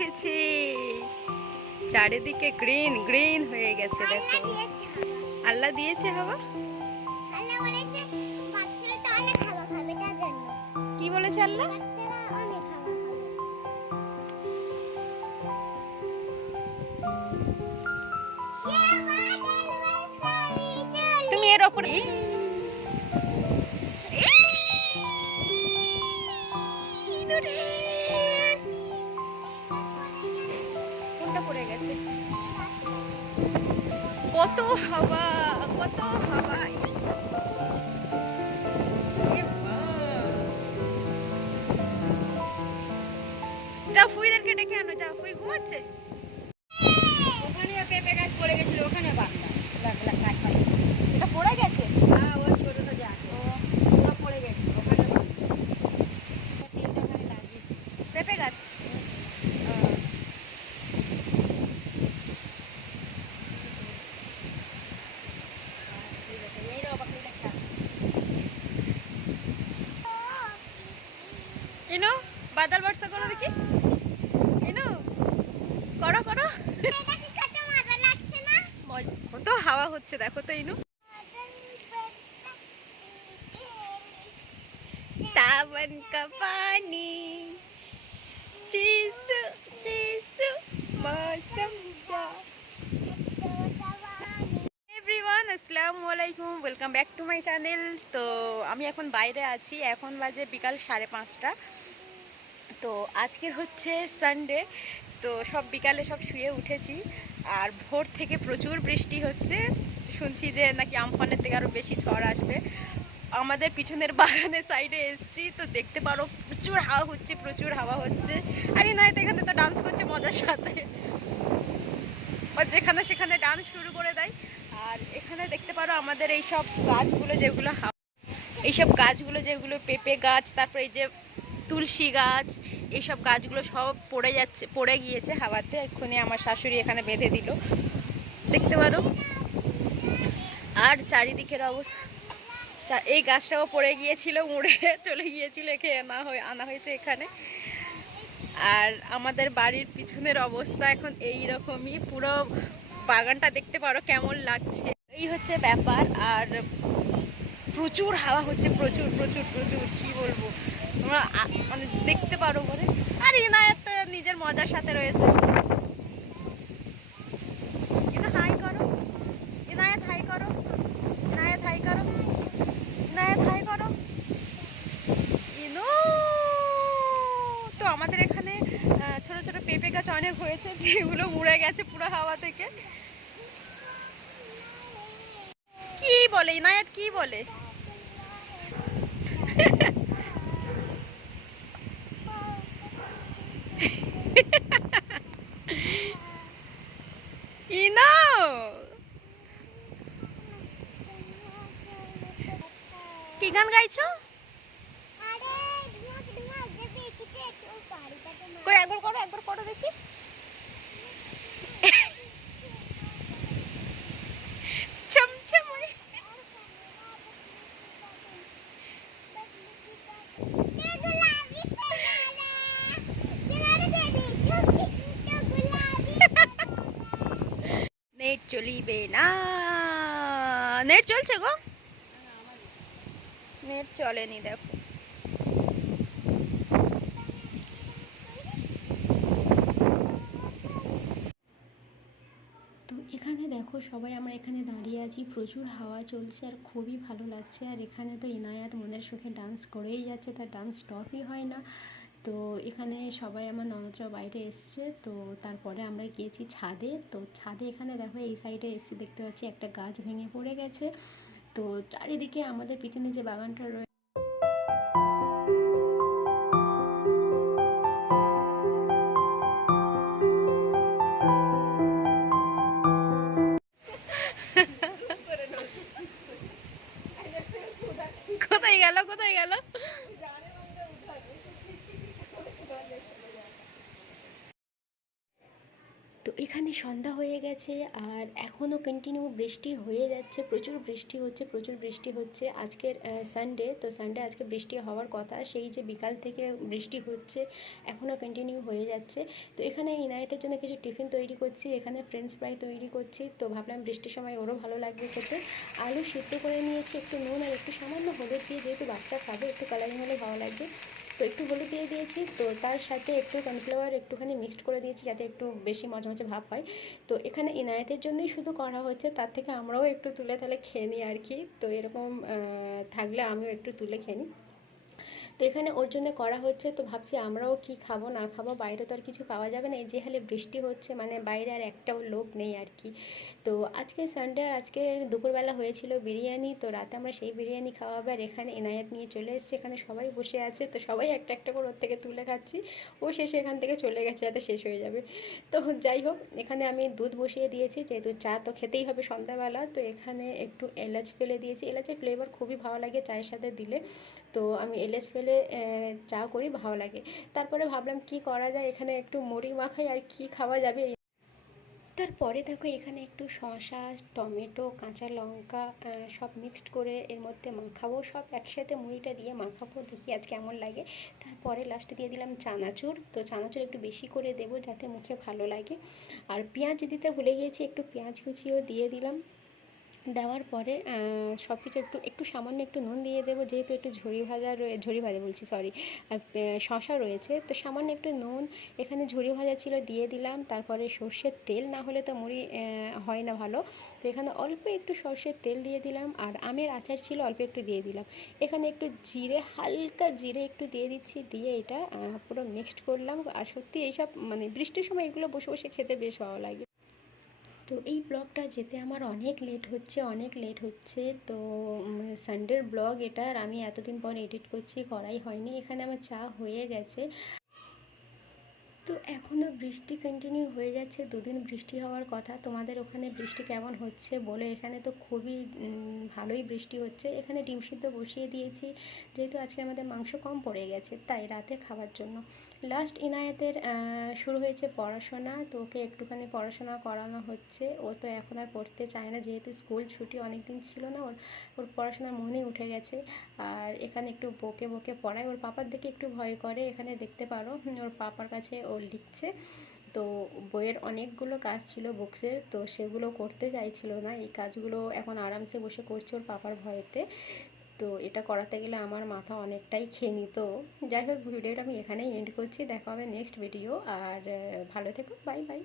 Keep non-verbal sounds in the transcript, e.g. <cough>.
উঠেছে চারিদিকে green green হয়ে গেছে দেখো। আল্লাহ দিয়েছে হাওয়া? কি বলেছে আল্লাহ? তুমি এর ওপরে কত হাওয়া কত হাওয়া। যা ফুইদেরকে ডেকে আনো, যাও, ফুই ঘুমাচ্ছে? ওখানে পেঁপে গাছ পড়ে গেছিল, ওখানে বাংলা লাগলা কাঠ পাই এটা পড়ে গেছে হ্যাঁ ওই ছোটটা যে আছে ওটা পড়ে গেছে ওখানে বাংলা তিনটা ওখানে লাগিয়েছি পেঁপে গাছ এই রে বাকলিটা খা ইনু বাদল বর্ষা করো দেখি ইনু করো করো মজ- কত হাওয়া হচ্ছে দেখো তো ইনু सावन का पानी चीसू चीसू मौसम का এভরিওয়ান আসসালামু আলাইকুম welcome back to my channel তো আমি এখন বাইরে আছি এখন বাজে বিকাল সাড়ে পাঁচটা তো আজকে হচ্ছে সানডে তো সব বিকালে সব শুয়ে উঠেছি। আর ভোর থেকে প্রচুর বৃষ্টি হচ্ছে। শুনছি যে নাকি আমফানের থেকে আরও বেশি ঝড় আসবে। আমাদের পিছনের বাগানের সাইডে এসেছি, তো দেখতে পারো প্রচুর হাওয়া হচ্ছে, প্রচুর হাওয়া হচ্ছে। আরে না এখানে তো ডান্স করছে মজার সাথে। যেখানে সেখানে ডান্স শুরু করে দেয়। আর এখানে দেখতে পারো আমাদের এই সব গাছগুলো যেগুলো এইসব গাছগুলো যেগুলো পেঁপে গাছ, তারপরে এই যে তুলসী গাছ এইসব গাছগুলো সব পড়ে যাচ্ছে, পড়ে গিয়েছে হাওয়াতে। এক্ষুনি আমার শাশুড়ি এখানে বেঁধে দিল। দেখতে পারো? আর চারিদিকের অবস্থা। এই গাছটাও পড়ে গিয়েছিল, উড়ে <laughs> চলে গিয়েছিল, একে আনা হয়ে, আনা হয়েছে এখানে। আর আমাদের বাড়ির পিছনের অবস্থা এখন এই রকমই পুরো বাগানটা দেখতে পারো কেমন লাগছে। এই হচ্ছে ব্যাপার, আর প্রচুর হাওয়া হচ্ছে, প্রচুর প্রচুর প্রচুর, কি বলব? তোমরা মানে দেখতে পারো বলে আর ইনায়ত তো নিজের মজার সাথে রয়েছে। হাই করো। ইনায়ত, হাই করো। ইনায়ত, হাই করো। ইনায়ত, হাই করো। ইনু, তো আমাদের এখানে ছোট ছোট পেঁপে গাছ অনেক হয়েছে, যেগুলো উড়ে গেছে পুরো হাওয়া থেকে। কি বলে? ইনায়ত কি বলে ইনো কি গান গাইছো? কই একবার করো একবার করো দেখি। নেট চলিবে না। নেট চলছে গো? নেট চলেনি, দেখো। এখানে দেখো সবাই, আমরা এখানে দাঁড়িয়ে আছি। প্রচুর হাওয়া চলছে আর খুবই ভালো লাগছে। আর এখানে তো ইনায়াত মনের সুখে ডান্স করেই যাচ্ছে, তার ডান্স স্টপই হয় না। তো এখানে সবাই আমার ননদরা বাইরে এসছে, তো তারপরে আমরা গিয়েছি ছাদে। তো ছাদে এখানে দেখো এই সাইডে এসছি দেখতে পাচ্ছি একটা গাছ ভেঙে পড়ে গেছে। তো চারিদিকে আমাদের পিছনে যে বাগানটা রয়েছে এখানে সন্ধ্যা হয়ে গেছে আর এখনও কন্টিনিউ বৃষ্টি হয়ে যাচ্ছে, প্রচুর বৃষ্টি হচ্ছে, প্রচুর বৃষ্টি হচ্ছে। আজকের সানডে তো সানডে আজকে বৃষ্টি হওয়ার কথা, সেই যে বিকাল থেকে বৃষ্টি হচ্ছে এখনও কন্টিনিউ হয়ে যাচ্ছে। তো এখানে ইনায়েতের জন্য কিছু টিফিন তৈরি করছি, এখানে ফ্রেঞ্চ ফ্রাই তৈরি করছি, তো ভাবলাম বৃষ্টির সময় ওরও ভালো লাগবে খেতে। আলু সিদ্ধ করে নিয়েছি, একটু নুন আর একটু সামান্য হলুদ দিয়ে, যেহেতু বাচ্চা খাবে, একটু কালারিং হলে ভালো লাগবে। তো একটু হলুদ দিয়ে দিয়েছি। তো তার সাথে একটু কর্নফ্লাওয়ার একটুখানি মিক্সড করে দিয়েছি যাতে একটু বেশি মজা মজা ভাব হয়। তো এখানে ইনায়েতের জন্যই শুধু করা হচ্ছে, তার থেকে আমরাও একটু তুলে তাহলে খেয়ে নিই আর কি। তো এরকম থাকলে আমিও একটু তুলে খেয়ে নিই। তো এখানে ওর জন্য করা হচ্ছে, তো ভাবছি আমরাও কি খাব, না খাব, বাইরে তো আর কিছু পাওয়া যাবে না। এই যে হালে বৃষ্টি হচ্ছে মানে বাইরে আর একটাও লোক নেই আর কি। তো আজকে সানডে আর আজকে দুপুরবেলা হয়েছিল বিরিয়ানি, তো রাতে আমরা সেই বিরিয়ানি খাওয়া আর এখানে এনায়াত নিয়ে চলে এসেছে, এখানে সবাই বসে আছে, তো সবাই একটা একটা করে ওর থেকে তুলে খাচ্ছি। ও শেষে এখান থেকে চলে গেছে, যাতে শেষ হয়ে যাবে। তো যাই হোক, এখানে আমি দুধ বসিয়ে দিয়েছি, যেহেতু চা তো খেতেই হবে সন্ধ্যাবেলা, তো এখানে একটু এলাচ ফেলে দিয়েছি। এলাচের ফ্লেভার খুবই ভালো লাগে চায়ের সাথে দিলে। তো আমি এলাচ ফেলে চা করি, ভালো লাগে। তারপরে ভাবলাম কি করা যায়, এখানে একটু মুড়ি মাখাই আর কি খাওয়া যাবে? তারপরে দেখো এখানে একটু শসা, টমেটো, কাঁচা লঙ্কা সব মিক্সড করে এর মধ্যে মাখাবো। সব একসাথে মুড়িটা দিয়ে মাখাবো, দেখি আজ কেমন লাগে। তারপরে লাস্টে দিয়ে দিলাম চানাচুর। তো চানাচুর একটু বেশি করে দেবো যাতে মুখে ভালো লাগে। আর পেঁয়াজ দিতে ভুলে গিয়েছি, একটু পেঁয়াজ কুচিও দিয়ে দিলাম। দেওয়ার পরে সব কিছু একটু একটু সামান্য একটু নুন দিয়ে দেবো, যেহেতু একটু ঝুরি ভাজা রয়ে, ঝুরি ভাজা বলছি সরি শশা রয়েছে। তো সামান্য একটু নুন, এখানে ঝুরি ভাজা ছিল, দিয়ে দিলাম। তারপরে সর্ষের তেল, না হলে তো মুড়ি হয় না ভালো। তো এখানে অল্প একটু সর্ষের তেল দিয়ে দিলাম, আর আমের আচার ছিল, অল্প একটু দিয়ে দিলাম। এখানে একটু জিরে, হালকা জিরে একটু দিয়ে দিচ্ছি, দিয়ে এটা পুরো মিক্সড করলাম। আর সত্যি এইসব মানে বৃষ্টির সময় এগুলো বসে বসে খেতে বেশ ভালো লাগে। তো এই ব্লগটা যেতে আমার অনেক লেট হচ্ছে, অনেক লেট হচ্ছে। তো সানডের ব্লগ এটা আর আমি এতদিন পর এডিট করছি, করাই হয়নি। এখানে আমার চা হয়ে গেছে। তো এখনও বৃষ্টি কন্টিনিউ হয়ে যাচ্ছে, দুদিন বৃষ্টি হওয়ার কথা। তোমাদের ওখানে বৃষ্টি কেমন হচ্ছে বলে? এখানে তো খুবই ভালোই বৃষ্টি হচ্ছে। এখানে ডিম সিদ্ধ বসিয়ে দিয়েছি, যেহেতু আজকে আমাদের মাংস কম পড়ে গেছে, তাই রাতে খাওয়ার জন্য। লাস্ট ইনায়েতের শুরু হয়েছে পড়াশোনা, তো ওকে একটুখানি পড়াশোনা করানো হচ্ছে। ও তো এখন আর পড়তে চায় না, যেহেতু স্কুল ছুটি অনেক দিন ছিল না, ওর ওর পড়াশোনার মনেই উঠে গেছে। আর এখানে একটু বকে বকে পড়ায়, ওর পাপার দিকে একটু ভয় করে। এখানে দেখতে পারো ওর পাপার কাছে ও লিখছে। তো বইয়ের অনেকগুলো কাজ ছিল বুকসের তো সেগুলো করতে চাইছিল না। এই কাজগুলো এখন আরামসে বসে করছে ওর পাপার ভয়েতে। তো এটা করাতে গেলে আমার মাথা অনেকটাই খেয়ে নিত যাই হোক, ভিডিওটা আমি এখানেই এন্ড করছি। দেখা হবে নেক্সট ভিডিও আর ভালো থেকো। Bye bye